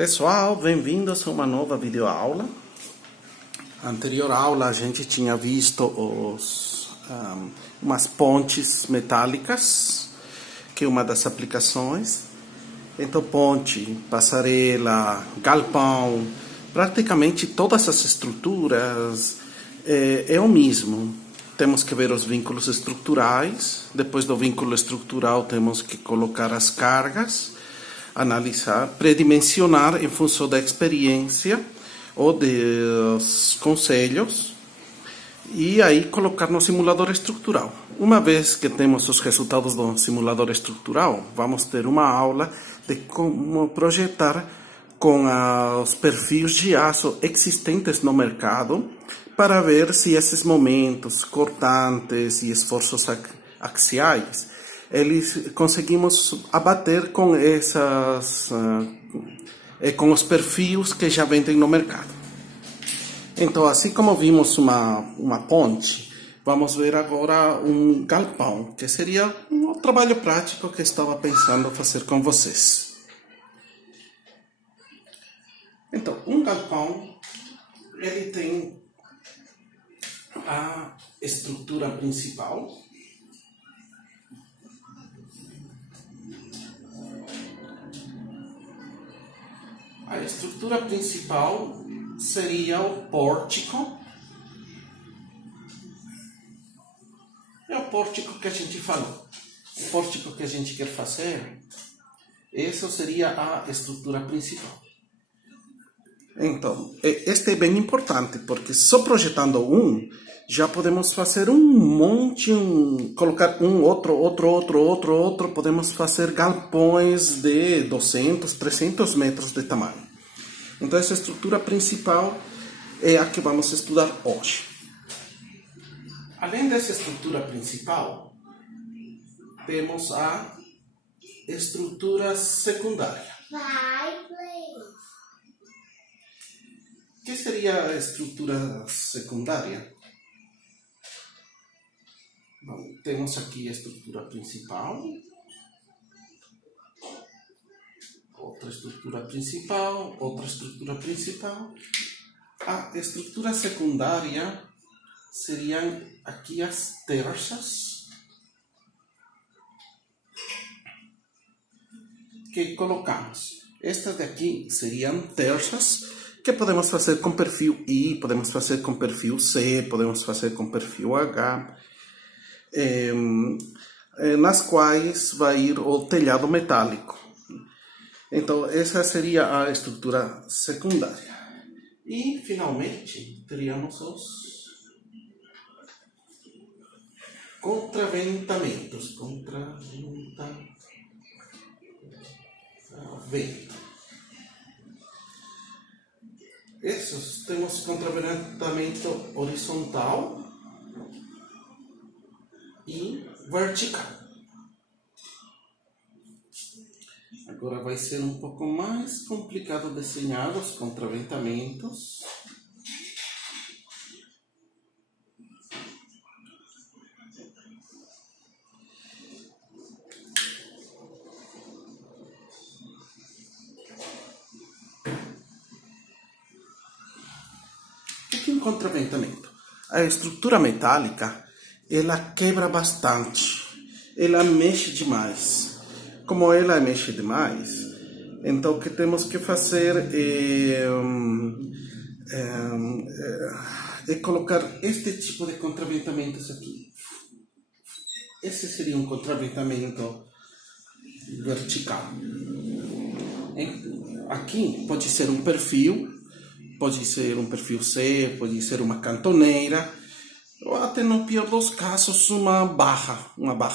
Pessoal, bem-vindos a uma nova videoaula. Na anterior aula a gente tinha visto umas pontes metálicas, que é uma das aplicações. Então ponte, passarela, galpão, praticamente todas as estruturas é o mesmo. Temos que ver os vínculos estruturais, depois do vínculo estrutural temos que colocar as cargas, analisar, predimensionar em função da experiência ou dos conselhos e aí colocar no simulador estrutural. Uma vez que temos os resultados do simulador estrutural, vamos ter uma aula de como projetar com os perfis de aço existentes no mercado para ver se esses momentos cortantes e esforços axiais eles conseguimos abater com com os perfis que já vendem no mercado. Então, assim como vimos uma ponte, vamos ver agora um galpão, que seria um trabalho prático que estava pensando fazer com vocês. Então, um galpão, ele tem a estrutura principal. A estrutura principal seria o pórtico. É o pórtico que a gente falou. O pórtico que a gente quer fazer, essa seria a estrutura principal. Então, este é bem importante, porque só projetando já podemos fazer um monte, colocar outro, podemos fazer galpões de 200, 300 metros de tamanho. Então, essa estrutura principal é a que vamos estudar hoje. Além dessa estrutura principal, temos a estrutura secundária. O que seria a estrutura secundária? Bom, temos aqui a estrutura principal, outra estrutura principal, outra estrutura principal. A estrutura secundária seriam aqui as terças que colocamos. Estas daqui seriam terças que podemos fazer com perfil I, podemos fazer com perfil C, podemos fazer com perfil H, nas quais vai ir o telhado metálico. Então, essa seria a estrutura secundária. E, finalmente, teríamos os contraventamentos. Esses temos contraventamento horizontal e vertical. Agora vai ser um pouco mais complicado desenhar os contraventamentos. O que é um contraventamento? A estrutura metálica, ela quebra bastante, ela mexe demais. Como ela mexe demais, então o que temos que fazer é colocar este tipo de contraventamentos aqui. Esse seria um contraventamento vertical. Aqui pode ser um perfil C, pode ser uma cantoneira, ou até no pior dos casos uma barra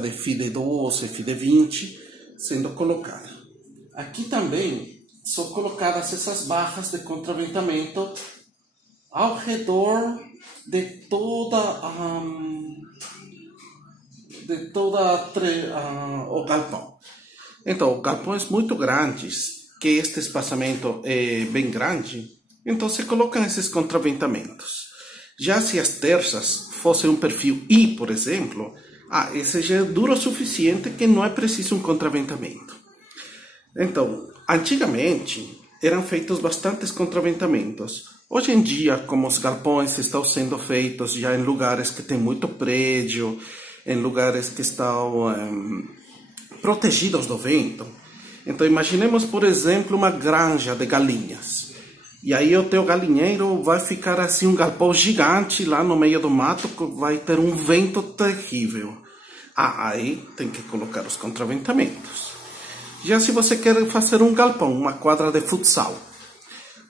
de FIDE 12, FIDE 20 sendo colocada. Aqui também são colocadas essas barras de contraventamento ao redor de toda o galpão. Então, galpões muito grandes, que este espaçamento é bem grande, então se colocam esses contraventamentos. Já se as terças fossem um perfil I, por exemplo, esse já é duro o suficiente que não é preciso um contraventamento. Então, antigamente, eram feitos bastantes contraventamentos. Hoje em dia, como os galpões estão sendo feitos já em lugares que tem muito prédio, em lugares que estão protegidos do vento. Então, imaginemos, por exemplo, uma granja de galinhas. E aí o teu galinheiro vai ficar assim, um galpão gigante lá no meio do mato, que vai ter um vento terrível. Aí tem que colocar os contraventamentos. Já se você quer fazer um galpão, uma quadra de futsal,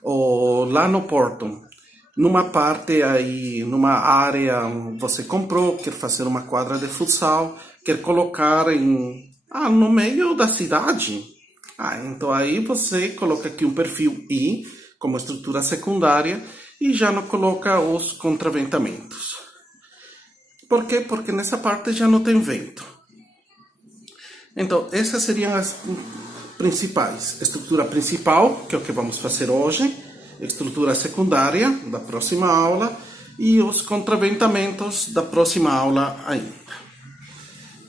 ou lá no porto, numa parte aí, numa área você comprou, quer fazer uma quadra de futsal, quer colocar no meio da cidade. Então aí você coloca aqui um perfil I, como estrutura secundária, e já não coloca os contraventamentos. Por quê? Porque nessa parte já não tem vento. Então, essas seriam as principais. Estrutura principal, que é o que vamos fazer hoje, estrutura secundária, da próxima aula, e os contraventamentos da próxima aula ainda.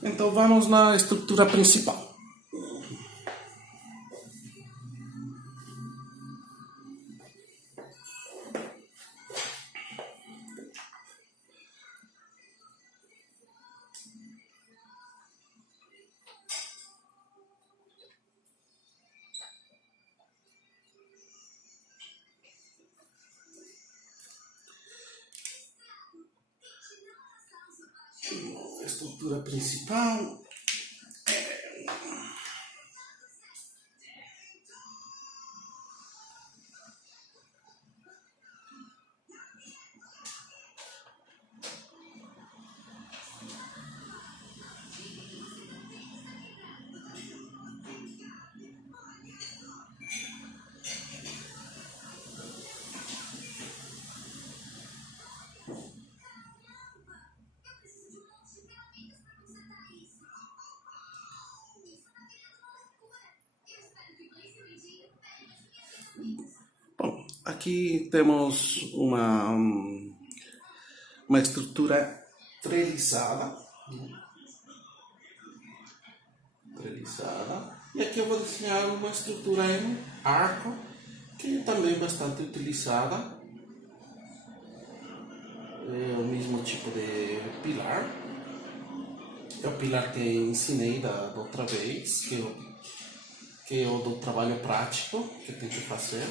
Então, vamos na estrutura principal. Estrutura principal. Bom, aqui temos uma estrutura treliçada. E aqui eu vou desenhar uma estrutura em arco, que também é bastante utilizada. É o mesmo tipo de pilar. É o pilar que ensinei da outra vez, que é o do trabalho prático que tem que fazer.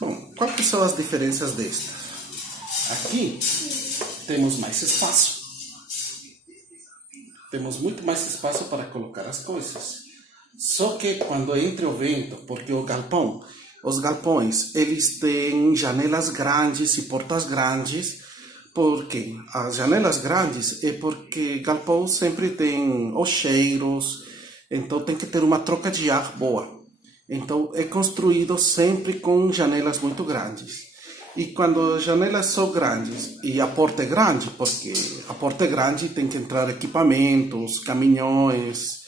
Bom, quais são as diferenças destas? Aqui temos mais espaço. Temos muito mais espaço para colocar as coisas. Só que quando entra o vento, porque os galpões, eles têm janelas grandes e portas grandes. Porque as janelas grandes é porque galpão sempre tem os cheiros, então tem que ter uma troca de ar boa. Então é construído sempre com janelas muito grandes. E quando as janelas são grandes e a porta é grande, porque a porta é grande, tem que entrar equipamentos, caminhões,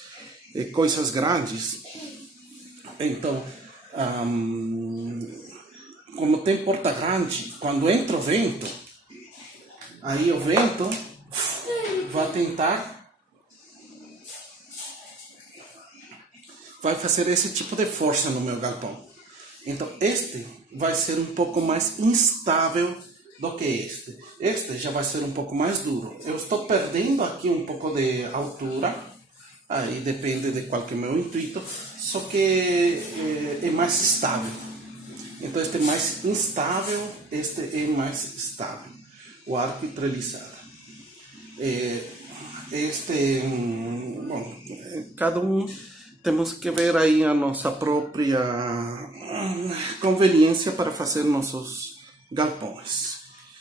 coisas grandes. Então, como tem porta grande, quando entra o vento, aí o vento vai fazer esse tipo de força no meu galpão. Então, este vai ser um pouco mais instável do que este. Este já vai ser um pouco mais duro. Eu estou perdendo aqui um pouco de altura, aí depende de qual que é o meu intuito, só que é mais estável. Então, este é mais instável, este é mais estável. O arco treliçado. Bom, cada um temos que ver aí a nossa própria conveniência para fazer nossos galpões.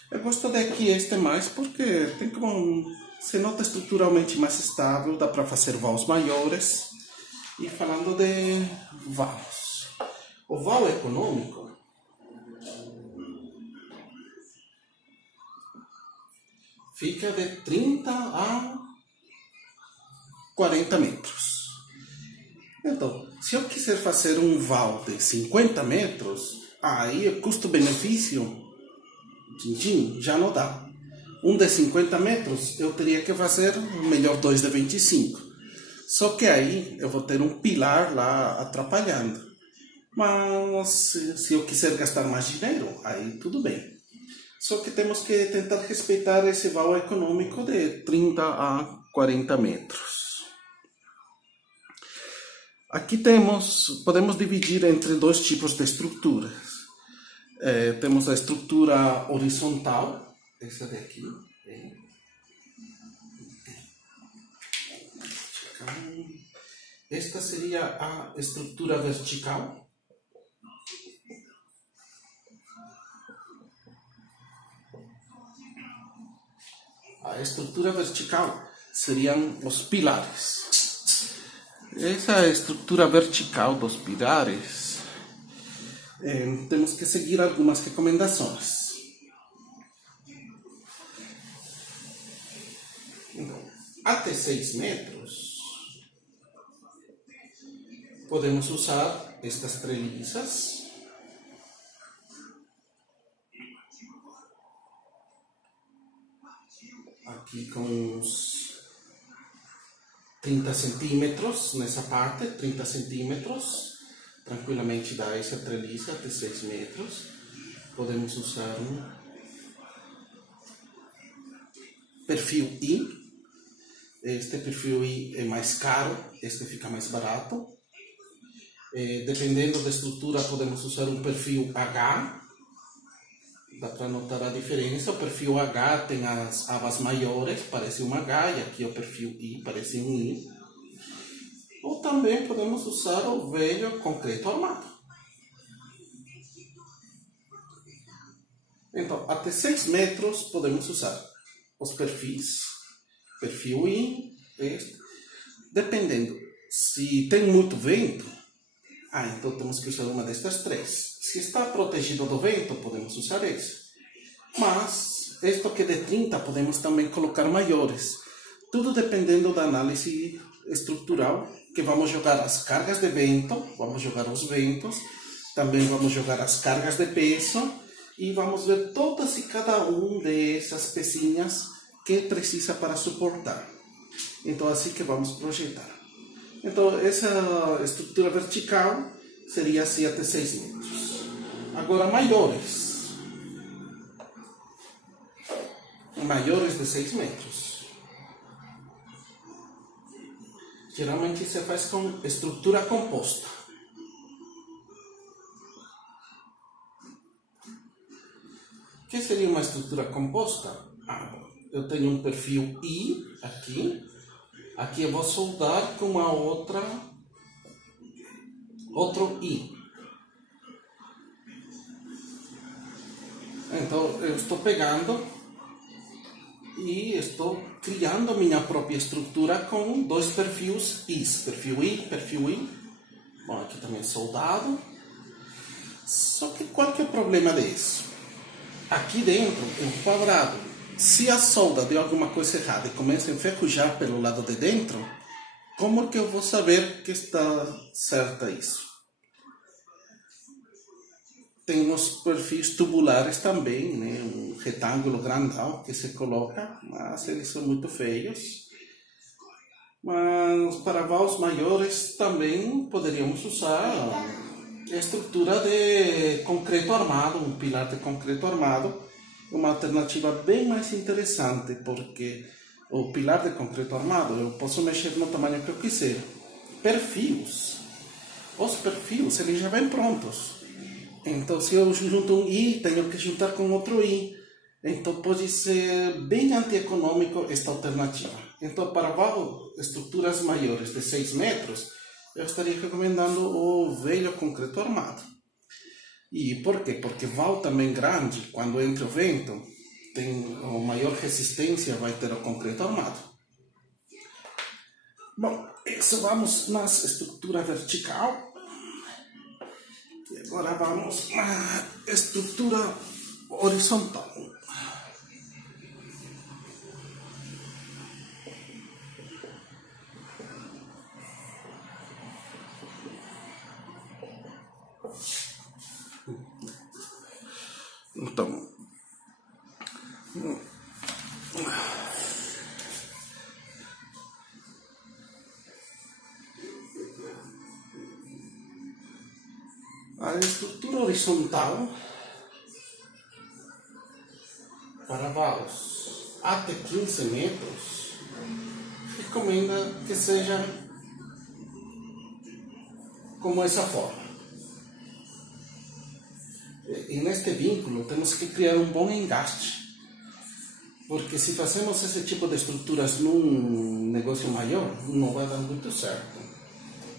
Eu gosto daqui este mais porque tem como se nota estruturalmente mais estável, dá para fazer vaus maiores. E falando de vaus, o vau econômico fica de 30 a 40 metros. Então, Se eu quiser fazer um val de 50 metros, aí o custo-benefício já não dá. Um de 50 metros, eu teria que fazer melhor 2 de 25. Só que aí eu vou ter um pilar lá atrapalhando. Mas se eu quiser gastar mais dinheiro, aí tudo bem. Só que temos que tentar respeitar esse val econômico de 30 a 40 metros. Aqui podemos dividir entre dois tipos de estruturas. Temos a estrutura horizontal, essa daqui. Esta seria a estrutura vertical. A estrutura vertical seriam os pilares. Essa estrutura vertical dos pilares, temos que seguir algumas recomendações. Então, até 6 metros, podemos usar estas treliças. Aqui com uns 30 centímetros nessa parte, 30 centímetros, tranquilamente dá essa treliça até 6 metros. Podemos usar um perfil I. Este perfil I é mais caro, este fica mais barato. Dependendo da estrutura, podemos usar um perfil H. Dá para notar a diferença. O perfil H tem as abas maiores, parece um H, e aqui o perfil I parece um I. Ou também podemos usar o velho concreto armado. Então, até 6 metros podemos usar os perfis. Perfil I, este. Dependendo, se tem muito vento, então temos que usar uma destas três. Se está protegido do vento, podemos usar esse. Mas, este que é de 30, podemos também colocar maiores. Tudo dependendo da análise estrutural, que vamos jogar as cargas de vento, vamos jogar os ventos, também vamos jogar as cargas de peso, e vamos ver todas e cada dessas pecinhas que precisa para suportar. Então, assim que vamos projetar. Então, essa estrutura vertical seria assim até 6 metros. Agora, maiores de 6 metros. Geralmente se faz com estrutura composta. O que seria uma estrutura composta? Eu tenho um perfil I aqui. Aqui eu vou soldar com uma outro I. Então eu estou pegando e estou criando minha própria estrutura com dois perfis I. Perfil I, perfil I. Bom, aqui também é soldado. Só que qual que é o problema disso? Aqui dentro é um quadrado. Se a solda deu alguma coisa errada e começa a enferrujar pelo lado de dentro, como que eu vou saber que está certa isso? Tem os perfis tubulares também, né? Um retângulo grandão que se coloca, mas eles são muito feios. Mas para valos maiores também poderíamos usar a estrutura de concreto armado, um pilar de concreto armado, uma alternativa bem mais interessante, porque o pilar de concreto armado eu posso mexer no tamanho que eu quiser. Os perfis eles já vêm prontos. Então, se eu junto um I, tenho que juntar com outro I. Então, pode ser bem antieconômico esta alternativa. Então, para estruturas maiores de 6 metros, eu estaria recomendando o velho concreto armado. E por quê? Porque val também grande, quando entra o vento, tem a maior resistência, vai ter o concreto armado. Bom, isso vamos na estrutura vertical. E agora vamos na estrutura horizontal. Então, a estrutura horizontal para valos até 15 metros recomenda que seja como essa forma. E neste vínculo temos que criar um bom engaste, porque se fazemos esse tipo de estruturas num negócio maior, não vai dar muito certo.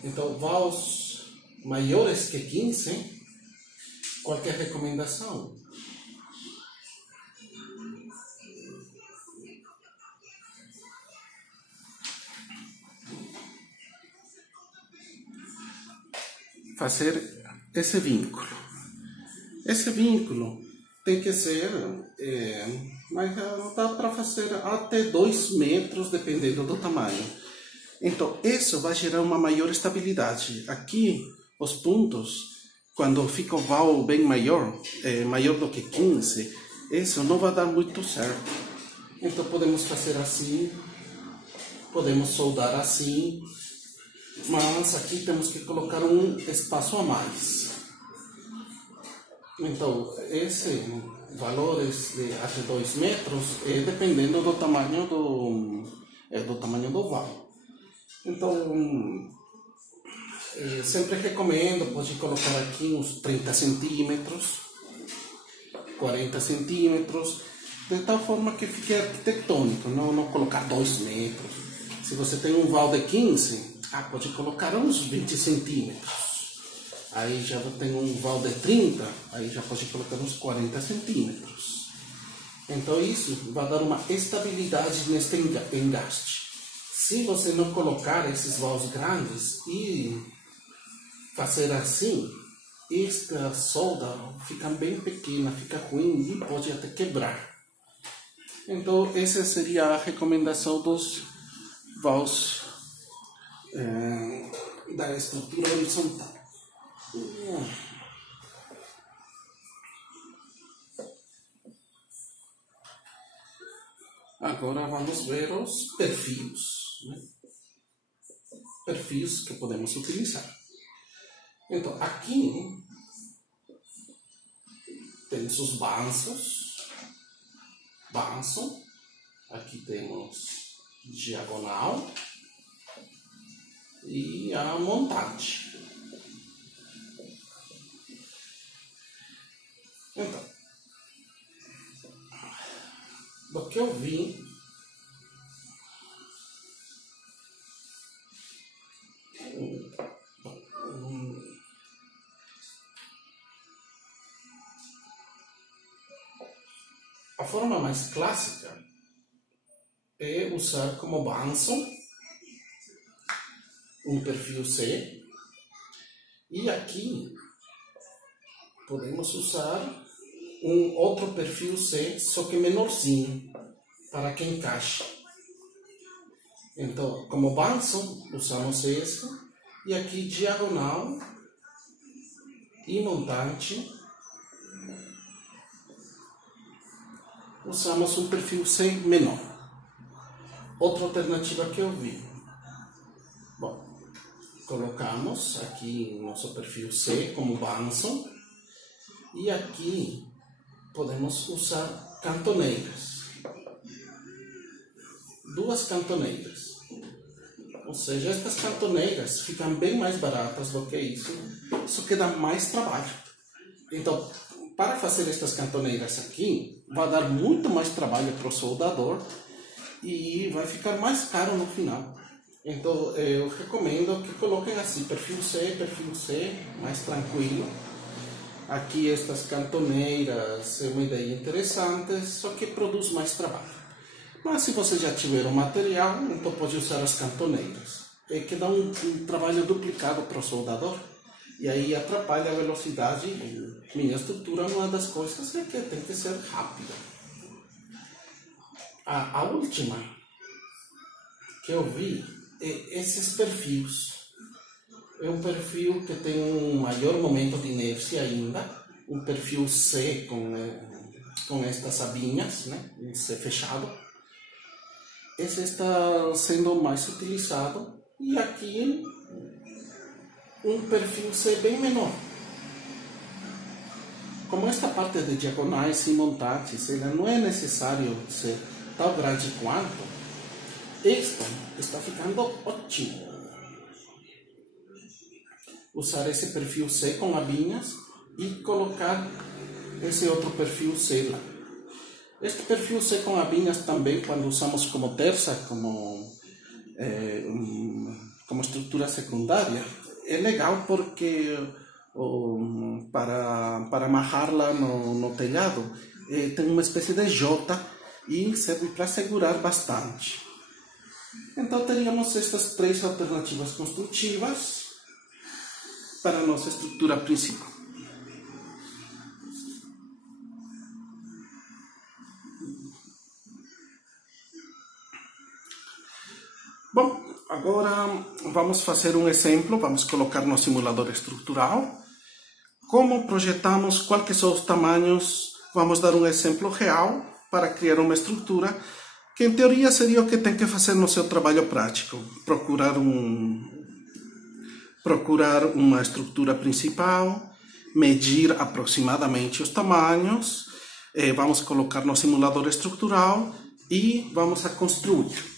Então, valos maiores que 15, qualquer recomendação. Fazer esse vínculo. Esse vínculo tem que ser, mas dá para fazer até 2 metros, dependendo do tamanho. Então, isso vai gerar uma maior estabilidade. Aqui, os pontos, quando fica o val bem maior, maior do que 15, isso não vai dar muito certo. Então, podemos fazer assim, podemos soldar assim, mas aqui temos que colocar um espaço a mais. Então, esse valores de até 2 metros é dependendo do tamanho do val. Então, sempre recomendo, pode colocar aqui uns 30 centímetros, 40 centímetros, de tal forma que fique arquitetônico, não colocar 2 metros. Se você tem um val de 15, pode colocar uns 20 centímetros. Aí já tem um val de 30, aí já pode colocar uns 40 centímetros. Então isso vai dar uma estabilidade neste engaste. Se você não colocar esses vaus grandes e fazer assim, esta solda fica bem pequena, fica ruim e pode até quebrar. Então essa seria a recomendação dos vaus da estrutura horizontal. Agora vamos ver os perfis, né? Perfis que podemos utilizar. Então, aqui temos os banços. Aqui temos diagonal e a montante. Então, do que eu vi, a forma mais clássica é usar como banço um perfil C, e aqui podemos usar um outro perfil C, só que menorzinho, para que encaixe. Então, como banço, usamos esse, e aqui diagonal e montante, usamos um perfil C menor. Outra alternativa que eu vi. Bom, colocamos aqui nosso perfil C como banço, e aqui podemos usar cantoneiras. 2 cantoneiras. Ou seja, estas cantoneiras ficam bem mais baratas do que isso, só que dá mais trabalho. Então, para fazer estas cantoneiras aqui, vai dar muito mais trabalho para o soldador e vai ficar mais caro no final. Então, eu recomendo que coloquem assim, perfil C, mais tranquilo. Aqui estas cantoneiras é uma ideia interessante, só que produz mais trabalho. Mas se você já tiver o material, então pode usar as cantoneiras. É que dá um trabalho duplicado para o soldador. E aí atrapalha a velocidade. Minha estrutura, uma das coisas é que tem que ser rápida. A última que eu vi é esses perfis. É um perfil que tem um maior momento de inércia ainda. Um perfil C com com estas abinhas, né? Esse fechado. Esse está sendo mais utilizado. E aqui um perfil C bem menor. Como esta parte de diagonais e montantes ela não é necessário ser tão grande quanto, esta está ficando ótimo. Usar esse perfil C com abinhas e colocar esse outro perfil C lá. Este perfil C com abinhas também, quando usamos como terça, como estrutura secundária, é legal porque para amarrá-la no telhado tem uma espécie de J e serve para segurar bastante. Então teríamos estas três alternativas construtivas para a nossa estrutura principal. Bom, agora vamos fazer um exemplo, vamos colocar no simulador estrutural. Como projetamos, quais são os tamanhos, vamos dar um exemplo real para criar uma estrutura que em teoria seria o que tem que fazer no seu trabalho prático. Procurar uma estrutura principal, medir aproximadamente os tamanhos, vamos colocar no simulador estrutural e vamos a construir.